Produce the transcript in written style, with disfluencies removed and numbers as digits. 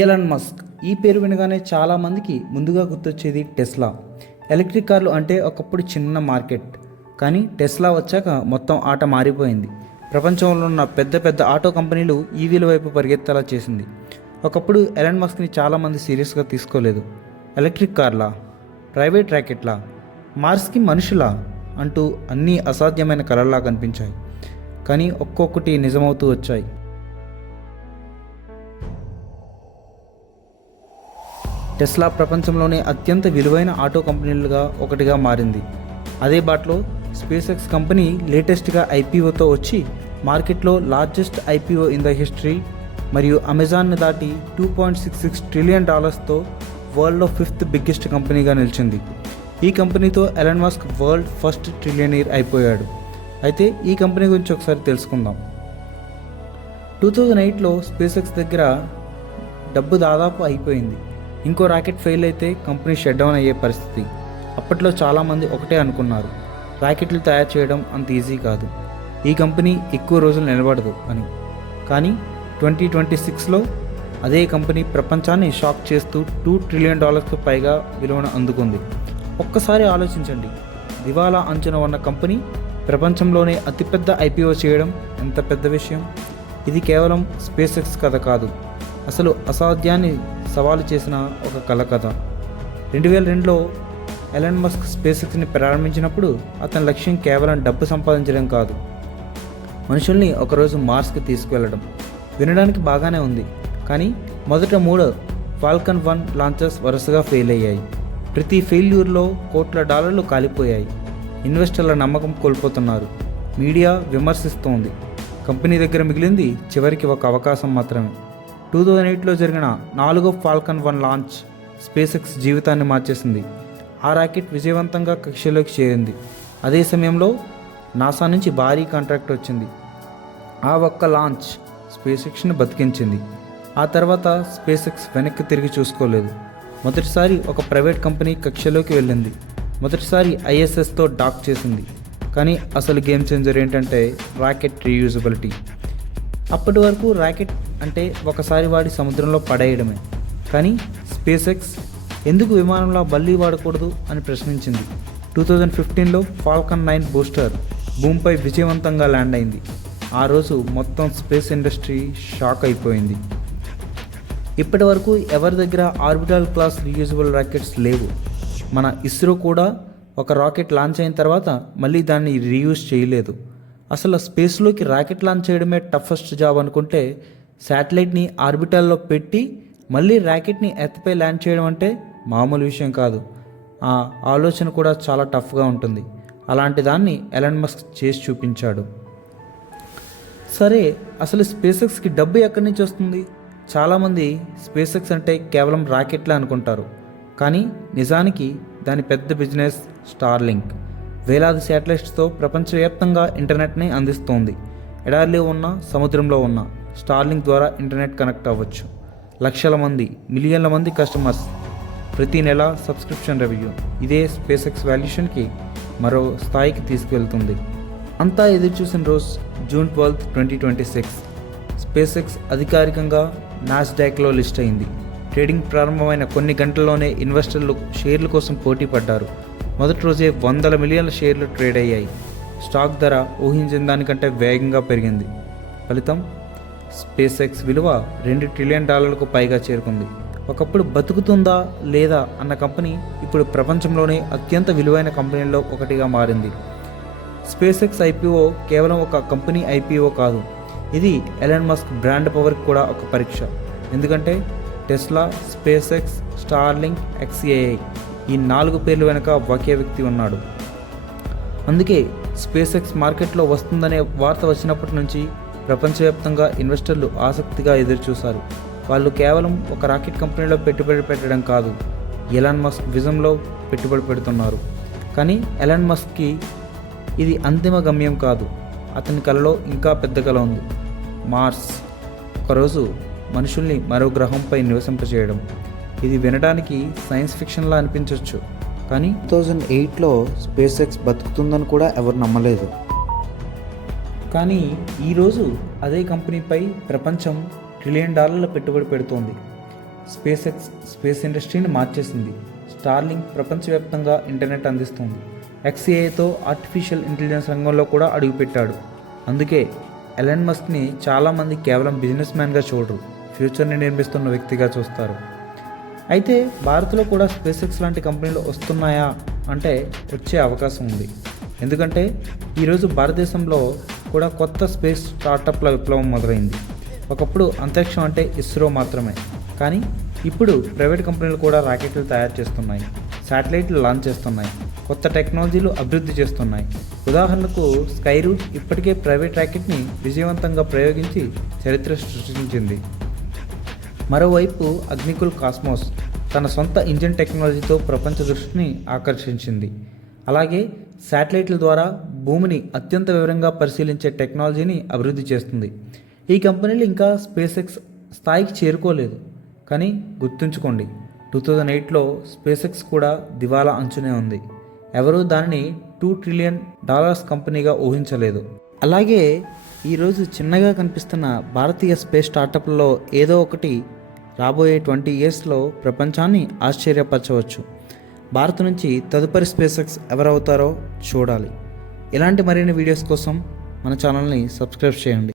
Elon Musk ఈ పేరు వినగానే చాలామందికి ముందుగా గుర్తొచ్చేది టెస్లా. ఎలక్ట్రిక్ కార్లు అంటే ఒకప్పుడు చిన్న మార్కెట్, కానీ టెస్లా వచ్చాక మొత్తం ఆట మారిపోయింది. ప్రపంచంలో ఉన్న పెద్ద పెద్ద ఆటో కంపెనీలు ఈవీల వైపు పరిగెత్తేలా చేసింది. ఒకప్పుడు ఎలాన్ మస్క్ని చాలామంది సీరియస్గా తీసుకోలేదు. ఎలక్ట్రిక్ కార్లా, ప్రైవేట్ ర్యాకెట్లా, మార్స్కి మనుషులా అంటూ అన్నీ అసాధ్యమైన కలల్లా కనిపించాయి. కానీ ఒక్కొక్కటి నిజమవుతూ వచ్చాయి. టెస్లా ప్రపంచంలోనే అత్యంత విలువైన ఆటో కంపెనీలుగా ఒకటిగా మారింది. అదే బాటలో స్పేస్ ఎక్స్ కంపెనీ లేటెస్ట్గా ఐపీఓతో వచ్చి మార్కెట్లో largest IPO in the history, మరియు అమెజాన్ను దాటి $2.66 ట్రిలియన్ వరల్డ్లో 5th బిగ్గెస్ట్ కంపెనీగా నిలిచింది. ఈ కంపెనీతో Elon Musk world first trillionaire అయిపోయాడు. అయితే ఈ కంపెనీ గురించి ఒకసారి తెలుసుకుందాం. 2008లో స్పేస్ ఎక్స్ దగ్గర డబ్బు దాదాపు అయిపోయింది. ఇంకో రాకెట్ ఫెయిల్ అయితే కంపెనీ షట్ డౌన్ అయ్యే పరిస్థితి. అప్పట్లో చాలామంది ఒకటే అనుకున్నారు, రాకెట్లు తయారు చేయడం అంత ఈజీ కాదు, ఈ కంపెనీ ఎక్కువ రోజులు నిలబడదు అని. కానీ 2026లో అదే కంపెనీ ప్రపంచాన్ని షాక్ చేస్తూ $2 ట్రిలియన్ పైగా విలువను అందుకుంది. ఒక్కసారి ఆలోచించండి, దివాలా అంచున ఉన్న కంపెనీ ప్రపంచంలోనే అతిపెద్ద ఐపీఓ చేయడం ఎంత పెద్ద విషయం. ఇది కేవలం స్పేస్ ఎక్స్ కథ కాదు, అసలు అసాధ్యాన్ని సవాలు చేసిన ఒక కళ కథ. 2002లో ఎలాన్ మస్క్ స్పేస్ ఎక్స్ని ప్రారంభించినప్పుడు అతని లక్ష్యం కేవలం డబ్బు సంపాదించడం కాదు, మనుషుల్ని ఒకరోజు మార్స్కి తీసుకువెళ్ళడం. వినడానికి బాగానే ఉంది, కానీ మొదట 3 ఫాల్కన్ 1 లాంచెస్ వరుసగా ఫెయిల్ అయ్యాయి. ప్రతి ఫెయిల్యూర్లో $కోట్ల కాలిపోయాయి. ఇన్వెస్టర్ల నమ్మకం కోల్పోతున్నారు. మీడియా విమర్శిస్తోంది. కంపెనీ దగ్గర మిగిలింది చివరికి ఒక అవకాశం మాత్రమే. 2008లో జరిగిన 4వ ఫాల్కన్ 1 లాంచ్ స్పేస్ ఎక్స్ జీవితాన్ని మార్చేసింది. ఆ రాకెట్ విజయవంతంగా కక్షలోకి చేరింది. అదే సమయంలో నాసా నుంచి భారీ కాంట్రాక్ట్ వచ్చింది. ఆ ఒక్క లాంచ్ స్పేస్ ఎక్స్ని బతికించింది. ఆ తర్వాత స్పేస్ ఎక్స్ వెనక్కి తిరిగి చూసుకోలేదు. మొదటిసారి ఒక ప్రైవేట్ కంపెనీ కక్షలోకి వెళ్ళింది. మొదటిసారి ఐఎస్ఎస్తో డాక్ చేసింది. కానీ అసలు గేమ్ చేంజర్ ఏంటంటే రాకెట్ రీయూజబిలిటీ. అప్పటి వరకు రాకెట్ అంటే ఒకసారి వాడి సముద్రంలో పడేయడమే. కానీ స్పేస్ ఎక్స్ ఎందుకు విమానంలో మళ్ళీ వాడకూడదు అని ప్రశ్నించింది. 2015లో ఫాల్కన్ 9 బూస్టర్ భూమిపై విజయవంతంగా ల్యాండ్ అయింది. ఆ రోజు మొత్తం స్పేస్ ఇండస్ట్రీ షాక్ అయిపోయింది. ఇప్పటి వరకు ఎవరి దగ్గర ఆర్బిటాల్ క్లాస్ రీయూజబుల్ రాకెట్స్ లేవు. మన ఇస్రో కూడా ఒక రాకెట్ లాంచ్ అయిన తర్వాత మళ్ళీ దాన్ని రీయూజ్ చేయలేదు. అసలు స్పేస్లోకి రాకెట్ లాంచ్ చేయడమే టఫెస్ట్ జాబ్ అనుకుంటే, శాటిలైట్ని ఆర్బిటాల్లో పెట్టి మళ్ళీ రాకెట్ని ఎర్త్పై ల్యాండ్ చేయడం అంటే మామూలు విషయం కాదు. ఆ ఆలోచన కూడా చాలా టఫ్గా ఉంటుంది. అలాంటి దాన్ని ఎలాన్ మస్క్ చేసి చూపించాడు. సరే, అసలు స్పేస్ ఎక్స్కి డబ్బు ఎక్కడి నుంచి వస్తుంది? చాలామంది స్పేస్ ఎక్స్ అంటే కేవలం రాకెట్లే అనుకుంటారు. కానీ నిజానికి దాని పెద్ద బిజినెస్ స్టార్లింక్. వేలాది శాటిలైట్స్తో ప్రపంచవ్యాప్తంగా ఇంటర్నెట్ని అందిస్తోంది. ఎడారిలో ఉన్న, సముద్రంలో ఉన్న స్టార్లింక్ ద్వారా ఇంటర్నెట్ కనెక్ట్ అవ్వచ్చు. లక్షల మంది, మిలియన్ల మంది కస్టమర్స్, ప్రతి నెల సబ్స్క్రిప్షన్ రెవెన్యూ. ఇదే స్పేస్ ఎక్స్ వాల్యుయేషన్కి మరో స్థాయికి తీసుకువెళ్తుంది. అంతా ఎదురు చూసిన రోజు జూన్ 12, 2026 స్పేస్ ఎక్స్ అధికారికంగా నాస్డాక్లో లిస్ట్ అయింది. ట్రేడింగ్ ప్రారంభమైన కొన్ని గంటల్లోనే ఇన్వెస్టర్లు షేర్ల కోసం పోటీ పడ్డారు. మొదటి రోజే 100 మిలియన్ల షేర్లు ట్రేడ్ అయ్యాయి. స్టాక్ ధర ఊహించిన దానికంటే వేగంగా పెరిగింది. ఫలితం స్పేస్ ఎక్స్ విలువ $2 ట్రిలియన్ పైగా చేరుకుంది. ఒకప్పుడు బతుకుతుందా లేదా అన్న కంపెనీ ఇప్పుడు ప్రపంచంలోనే అత్యంత విలువైన కంపెనీల్లో ఒకటిగా మారింది. స్పేస్ ఎక్స్ ఐపీఓ కేవలం ఒక కంపెనీ ఐపీఓ కాదు, ఇది ఎలాన్ మస్క్ బ్రాండ్ పవర్కి కూడా ఒక పరీక్ష. ఎందుకంటే Tesla, space X, Starlink, XAI ఈ 4 పేర్లు వెనుక ఒకే వ్యక్తి ఉన్నాడు. అందుకే స్పేస్ ఎక్స్ మార్కెట్లో వస్తుందనే వార్త వచ్చినప్పటి నుంచి ప్రపంచవ్యాప్తంగా ఇన్వెస్టర్లు ఆసక్తిగా ఎదురుచూశారు. వాళ్ళు కేవలం ఒక రాకెట్ కంపెనీలో పెట్టుబడి పెట్టడం కాదు, ఎలాన్ మస్క్ విజన్లో పెట్టుబడి పెడుతున్నారు. కానీ ఎలాన్ మస్క్కి ఇది అంతిమ గమ్యం కాదు. అతని కలలో ఇంకా పెద్ద కల ఉంది, మార్స్. ఒకరోజు మనుషుల్ని మరో గ్రహంపై నివసింపజేయడం. ఇది వినడానికి సైన్స్ ఫిక్షన్లా అనిపించవచ్చు, కానీ 2008లో స్పేస్ ఎక్స్ బతుకుతుందని కూడా ఎవరు నమ్మలేదు. కానీ ఈరోజు అదే కంపెనీపై ప్రపంచం $1 ట్రిలియన్ పెట్టుబడి పెడుతోంది. స్పేస్ ఎక్స్ స్పేస్ ఇండస్ట్రీని మార్చేసింది. స్టార్లింక్ ప్రపంచవ్యాప్తంగా ఇంటర్నెట్ అందిస్తుంది. XAIతో ఆర్టిఫిషియల్ ఇంటెలిజెన్స్ రంగంలో కూడా అడుగుపెట్టాడు. అందుకే ఎలన్ మస్క్ని చాలామంది కేవలం బిజినెస్ మ్యాన్గా చూడరు, ఫ్యూచర్ని నిర్మిస్తున్న వ్యక్తిగా చూస్తారు. అయితే భారత్లో కూడా స్పేస్ ఎక్స్ లాంటి కంపెనీలు వస్తున్నాయా అంటే వచ్చే అవకాశం ఉంది. ఎందుకంటే ఈరోజు భారతదేశంలో కూడా కొత్త స్పేస్ స్టార్టప్ల విప్లవం మొదలైంది. ఒకప్పుడు అంతరిక్షం అంటే ఇస్రో మాత్రమే, కానీ ఇప్పుడు ప్రైవేట్ కంపెనీలు కూడా రాకెట్లు తయారు చేస్తున్నాయి, శాటిలైట్లు లాంచ్ చేస్తున్నాయి, కొత్త టెక్నాలజీలు అభివృద్ధి చేస్తున్నాయి. ఉదాహరణకు స్కైరూట్ ఇప్పటికే ప్రైవేట్ రాకెట్ని విజయవంతంగా ప్రయోగించి చరిత్ర సృష్టించింది. మరోవైపు అగ్నికుల్ కాస్మోస్ తన సొంత ఇంజిన్ టెక్నాలజీతో ప్రపంచ దృష్టిని ఆకర్షించింది. అలాగే శాటిలైట్ల ద్వారా భూమిని అత్యంత వివరంగా పరిశీలించే టెక్నాలజీని అభివృద్ధి చేస్తుంది. ఈ కంపెనీలు ఇంకా స్పేస్ ఎక్స్ స్థాయికి చేరుకోలేదు, కానీ గుర్తుంచుకోండి, 2008లో స్పేస్ ఎక్స్ కూడా దివాలా అంచునే ఉంది. ఎవరూ దానిని $2 ట్రిలియన్ కంపెనీగా ఊహించలేదు. అలాగే ఈరోజు చిన్నగా కనిపిస్తున్న భారతీయ స్పేస్ స్టార్టప్లలో ఏదో ఒకటి రాబోయే 20 ఇయర్స్లో ప్రపంచాన్ని ఆశ్చర్యపరచవచ్చు. భారత్ నుంచి తదుపరి స్పేస్ ఎక్స్ ఎవరవుతారో చూడాలి. ఇలాంటి మరిన్ని వీడియోస్ కోసం మన ఛానల్ని సబ్స్క్రైబ్ చేయండి.